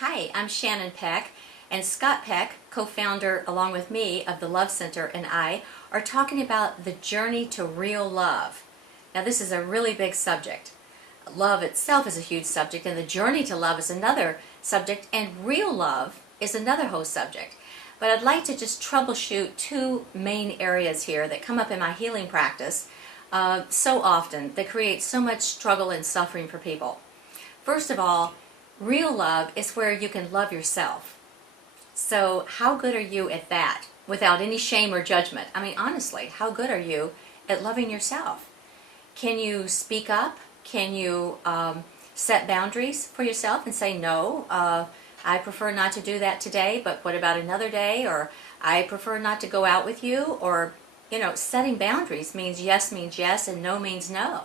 Hi, I'm Shannon Peck, and Scott Peck, co-founder along with me of TheLoveCenter, and I are talking about the journey to real love. Now this is a really big subject. Love itself is a huge subject, and the journey to love is another subject, and real love is another whole subject. But I'd like to just troubleshoot two main areas here that come up in my healing practice so often that create so much struggle and suffering for people. First of all, real love is where you can love yourself. So how good are you at that without any shame or judgment? I mean, honestly, how good are you at loving yourself? Can you speak up? Can you set boundaries for yourself and say, no, I prefer not to do that today, but what about another day? Or I prefer not to go out with you. Or, you know, setting boundaries means yes and no means no.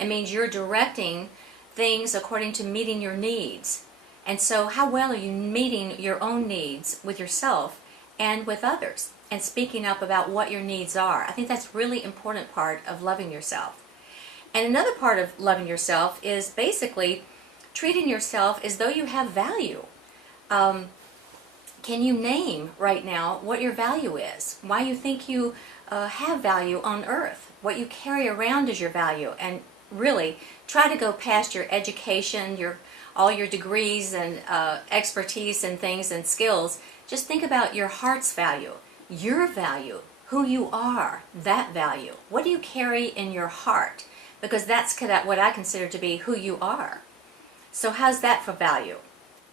It means you're directing things according to meeting your needs. And so how well are you meeting your own needs with yourself and with others, and speaking up about what your needs are? I think that's a really important part of loving yourself. And another part of loving yourself is basically treating yourself as though you have value. Can you name right now what your value is? Why you think you have value on earth? What you carry around as your value? And really try to go past your education, all your degrees and expertise and things and skills. Just think about your heart's value, your value, who you are, that value. What do you carry in your heart? Because that's what I consider to be who you are. So how's that for value?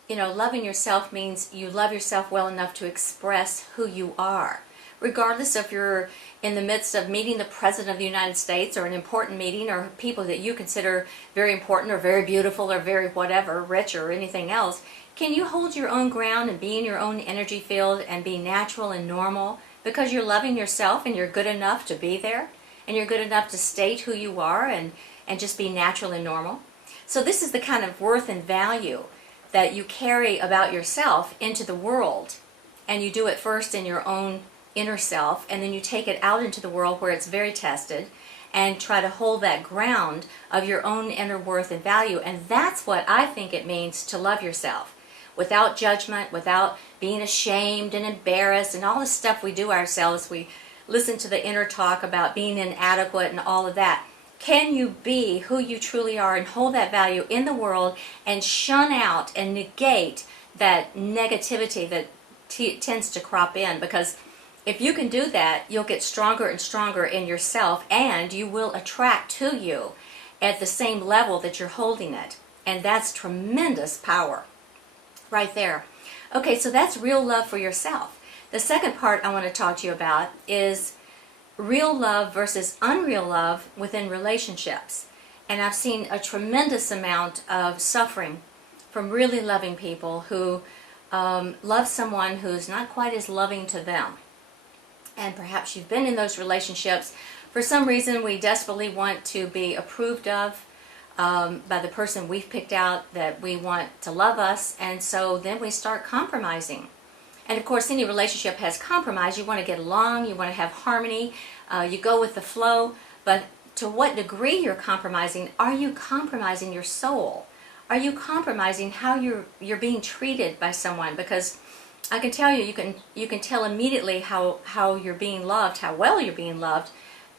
You know, loving yourself means you love yourself well enough to express who you are. Regardless if you're in the midst of meeting the President of the United States, or an important meeting, or people that you consider very important or very beautiful or very whatever, rich or anything else, can you hold your own ground and be in your own energy field and be natural and normal because you're loving yourself and you're good enough to be there and you're good enough to state who you are and just be natural and normal? So this is the kind of worth and value that you carry about yourself into the world, and you do it first in your own inner self, and then you take it out into the world where it's very tested and try to hold that ground of your own inner worth and value. And that's what I think it means to love yourself, without judgment, without being ashamed and embarrassed and all the stuff we do ourselves. We listen to the inner talk about being inadequate and all of that. Can you be who you truly are and hold that value in the world and shun out and negate that negativity that tends to crop in? Because if you can do that, you'll get stronger and stronger in yourself, and you will attract to you at the same level that you're holding it. And that's tremendous power right there. Okay, so that's real love for yourself. The second part I want to talk to you about is real love versus unreal love within relationships. And I've seen a tremendous amount of suffering from really loving people who love someone who's not quite as loving to them. And perhaps you've been in those relationships. For some reason, we desperately want to be approved of by the person we've picked out that we want to love us, and so then we start compromising. And of course, any relationship has compromise. You want to get along, you want to have harmony, you go with the flow, but to what degree you're compromising? Are you compromising your soul? Are you compromising how you're being treated by someone? Because I can tell you, you can tell immediately how you're being loved, how well you're being loved,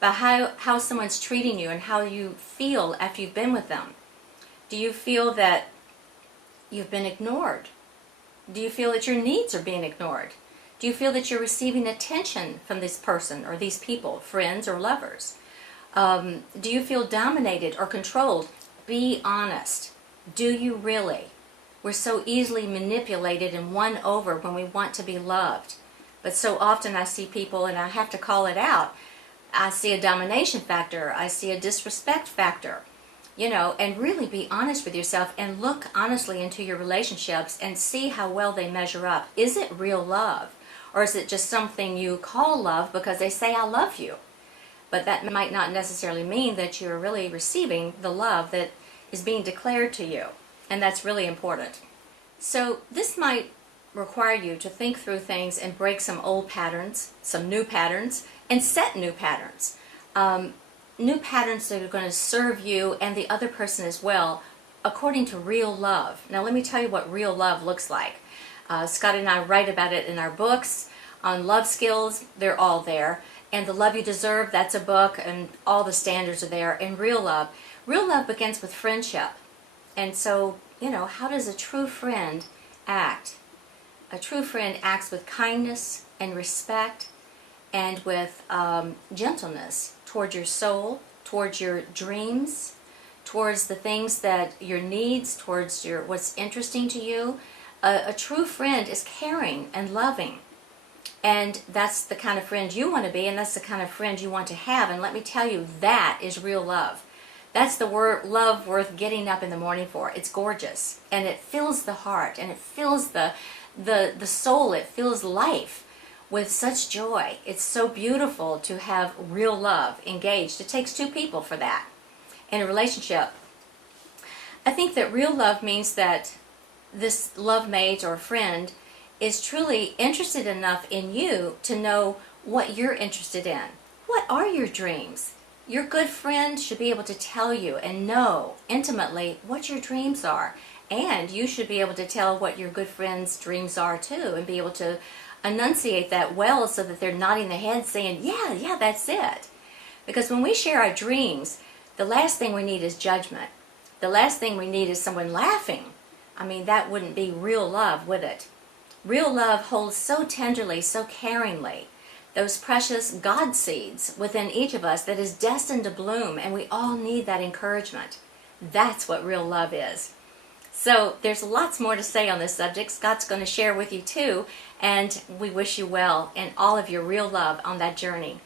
by how someone's treating you and how you feel after you've been with them. Do you feel that you've been ignored? Do you feel that your needs are being ignored? Do you feel that you're receiving attention from this person or these people, friends or lovers? Do you feel dominated or controlled? Be honest. Do you really? We're so easily manipulated and won over when we want to be loved. But so often I see people, and I have to call it out, I see a domination factor, I see a disrespect factor, you know, and really be honest with yourself and look honestly into your relationships and see how well they measure up. Is it real love? Or is it just something you call love because they say I love you? But that might not necessarily mean that you're really receiving the love that is being declared to you. And that's really important. So this might require you to think through things and break some old patterns, some new patterns, and set new patterns. New patterns that are going to serve you and the other person as well according to real love. Now let me tell you what real love looks like. Scott and I write about it in our books on love skills. They're all there. And The Love You Deserve, that's a book, and all the standards are there. And real love begins with friendship. And so, how does a true friend act? A true friend acts with kindness and respect and with gentleness towards your soul, towards your dreams, towards the things that your needs, towards what's interesting to you. A true friend is caring and loving. And that's the kind of friend you want to be, and that's the kind of friend you want to have. And let me tell you, that is real love. That's the love worth getting up in the morning for. It's gorgeous, and it fills the heart, and it fills the soul. It fills life with such joy. It's so beautiful to have real love engaged. It takes two people for that in a relationship. I think that real love means that this love mate or friend is truly interested enough in you to know what you're interested in. What are your dreams? Your good friend should be able to tell you and know intimately what your dreams are. And you should be able to tell what your good friend's dreams are too, and be able to enunciate that well so that they're nodding their head saying, yeah, that's it. Because when we share our dreams, the last thing we need is judgment. The last thing we need is someone laughing. I mean, that wouldn't be real love, would it? Real love holds so tenderly, so caringly, those precious God seeds within each of us that is destined to bloom, and we all need that encouragement. That's what real love is. So there's lots more to say on this subject. Scott's going to share with you too, and we wish you well in all of your real love on that journey.